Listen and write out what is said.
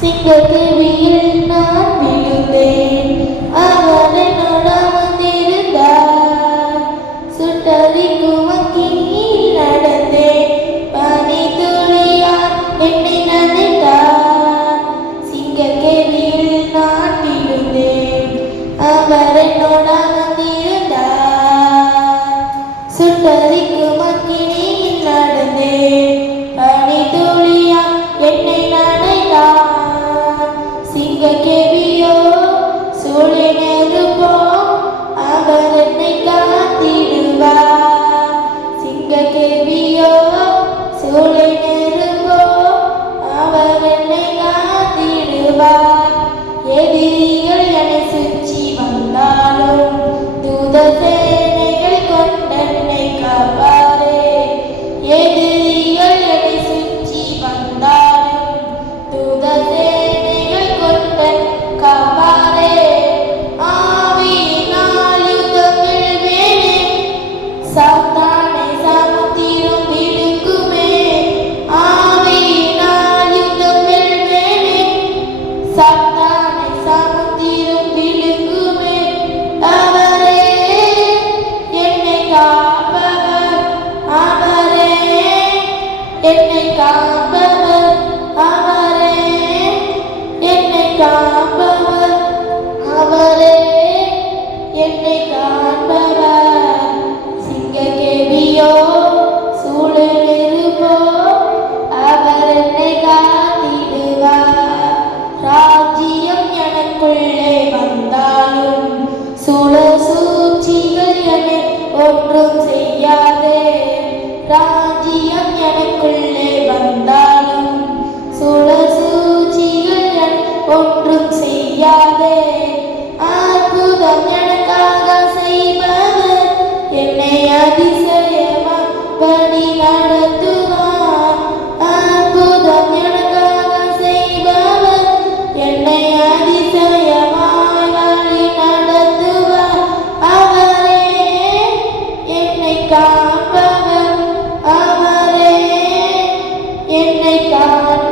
சிங்க கேள்வியில் நான் விழுந்தேன். அவர் நடந்திருந்தார் சுட்டறி குமக்கி நடந்தேன். பனி துளியார் என்னை நனைத்தார் சிங்க கேள்வியில் நான் விழுந்தேன். அவர் நடந்திருந்தார் சுட்டறி tiba என்னை காப்பவர் அவரே. என்னை காப்பவர் அவரே. என்னை காண்பவர் காப்பவன் அவரே. என்னை காப்ப